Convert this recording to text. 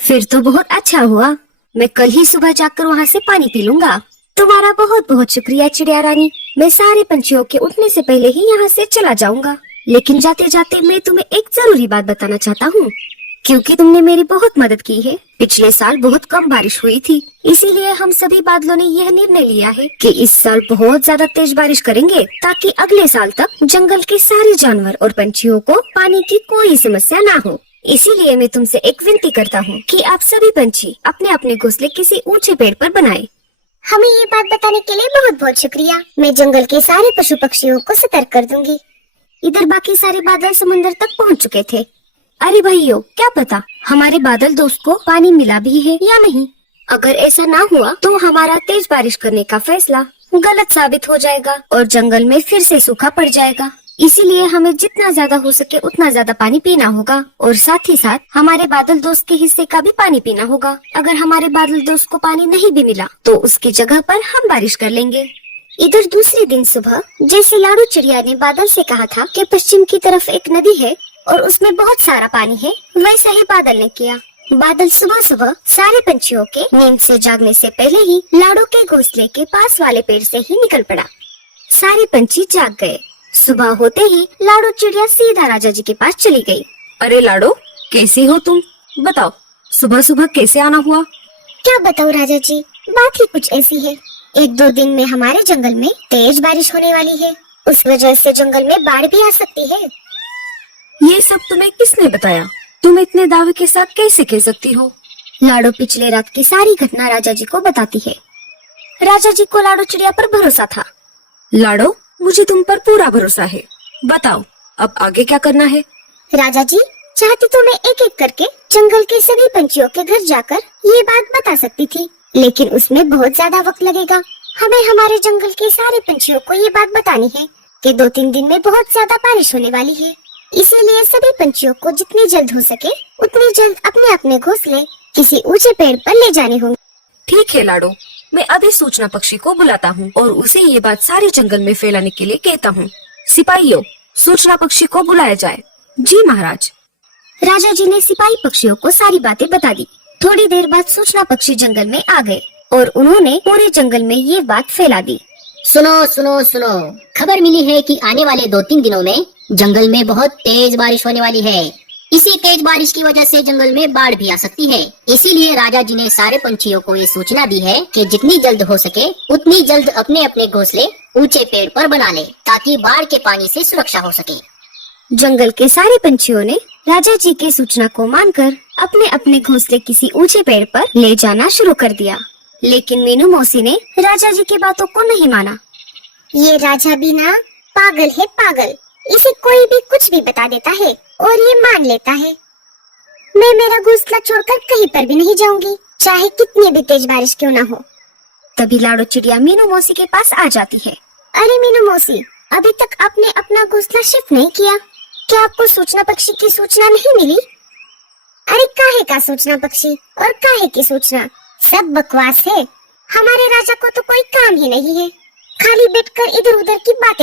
फिर तो बहुत अच्छा हुआ। मैं कल ही सुबह जाकर वहाँ से पानी पी लूंगा। तुम्हारा बहुत बहुत शुक्रिया चिड़िया रानी। मैं सारे पंछियों के उठने से पहले ही यहाँ से चला जाऊंगा। लेकिन जाते जाते मैं तुम्हें एक जरूरी बात बताना चाहता हूँ, क्योंकि तुमने मेरी बहुत मदद की है। पिछले साल बहुत कम बारिश हुई थी, इसीलिए हम सभी बादलों ने यह निर्णय लिया है कि इस साल बहुत ज्यादा तेज बारिश करेंगे, ताकि अगले साल तक जंगल के सारे जानवर और पंछियों को पानी की कोई समस्या ना हो। इसीलिए मैं तुमसे एक विनती करता हूँ कि आप सभी पंछी अपने अपने घोंसले किसी ऊंचे पेड़ पर बनाएं। हमें ये बात बताने के लिए बहुत बहुत शुक्रिया। मैं जंगल के सारे पशु पक्षियों को सतर्क कर दूंगी। इधर बाकी सारे बादल समुंदर तक पहुँच चुके थे। अरे भाइयों, क्या पता हमारे बादल दोस्त को पानी मिला भी है या नहीं। अगर ऐसा ना हुआ तो हमारा तेज बारिश करने का फैसला गलत साबित हो जाएगा और जंगल में फिर से सूखा पड़ जाएगा। इसीलिए हमें जितना ज्यादा हो सके उतना ज्यादा पानी पीना होगा, और साथ ही साथ हमारे बादल दोस्त के हिस्से का भी पानी पीना होगा। अगर हमारे बादल दोस्त को पानी नहीं भी मिला तो उसकी जगह पर हम बारिश कर लेंगे। इधर दूसरे दिन सुबह जैसे लाडू चिड़िया ने बादल से कहा था कि पश्चिम की तरफ एक नदी है और उसमें बहुत सारा पानी है, वैसा ही बादल ने किया। बादल सुबह सुबह सारे पंछियों के नींद से जागने से पहले ही लाडू के घोंसले के पास वाले पेड़ से ही निकल पड़ा। सारे पंछी जाग गए। सुबह होते ही लाडू चिड़िया सीधा राजा जी के पास चली गई। अरे लाडो, कैसी हो तुम? बताओ, सुबह सुबह कैसे आना हुआ? क्या बताऊं राजा जी, बात ही कुछ ऐसी है। 1-2 दिन में हमारे जंगल में तेज बारिश होने वाली है। उस वजह से जंगल में बाढ़ भी आ सकती है। ये सब तुम्हें किसने बताया? तुम इतने दावे के साथ कैसे कह सकती हो? लाडो पिछले रात की सारी घटना राजा जी को बताती है। राजा जी को लाडो चिड़िया पर भरोसा था। लाडो, मुझे तुम पर पूरा भरोसा है। बताओ, अब आगे क्या करना है? राजा जी, चाहती तो मैं एक एक करके जंगल के सभी पंछियों के घर जाकर ये बात बता सकती थी, लेकिन उसमें बहुत ज्यादा वक्त लगेगा। हमें हमारे जंगल के सारे पंछियों को ये बात बतानी है कि 2-3 दिन में बहुत ज्यादा बारिश होने वाली है। इसीलिए सभी पंछियों को जितनी जल्द हो सके उतनी जल्द अपने अपने घोंसले किसी ऊंचे पेड़ पर ले जाने होंगे। ठीक है लाडो, मैं अभी सूचना पक्षी को बुलाता हूँ और उसे ये बात सारे जंगल में फैलाने के लिए कहता हूँ। सिपाहियों, सूचना पक्षी को बुलाया जाए। जी महाराज। राजा जी ने सिपाही पक्षियों को सारी बातें बता दी। थोड़ी देर बाद सूचना पक्षी जंगल में आ गए और उन्होंने पूरे जंगल में ये बात फैला दी। सुनो सुनो सुनो, खबर मिली है कि आने वाले 2-3 दिनों में जंगल में बहुत तेज बारिश होने वाली है। इसी तेज बारिश की वजह से जंगल में बाढ़ भी आ सकती है। इसीलिए राजा जी ने सारे पंछियों को ये सूचना दी है कि जितनी जल्द हो सके उतनी जल्द अपने अपने घोंसले ऊंचे पेड़ पर बना ले, ताकि बाढ़ के पानी से सुरक्षा हो सके। जंगल के सारे पंछियों ने राजा जी की सूचना को मानकर अपने अपने घोंसले किसी ऊंचे पेड़ पर ले जाना शुरू कर दिया। लेकिन मीनू मौसी ने राजा जी की बातों को नहीं माना। ये राजा भी ना पागल है, पागल। इसे कोई भी कुछ भी बता देता है और ये मान लेता है। मैं मेरा घोंसला छोड़कर कहीं पर भी नहीं जाऊंगी, चाहे कितनी भी तेज बारिश क्यों ना हो। तभी लाडो चिड़िया मीनू मौसी के पास आ जाती है। अरे मीनू मौसी, अभी तक आपने अपना घोंसला शिफ्ट नहीं किया, क्या आपको सूचना पक्षी की सूचना नहीं मिली? अरे काहे का सूचना पक्षी और काहे की सूचना, सब बकवास है। हमारे राजा को तो कोई काम ही नहीं है, खाली बैठकर इधर उधर की बातें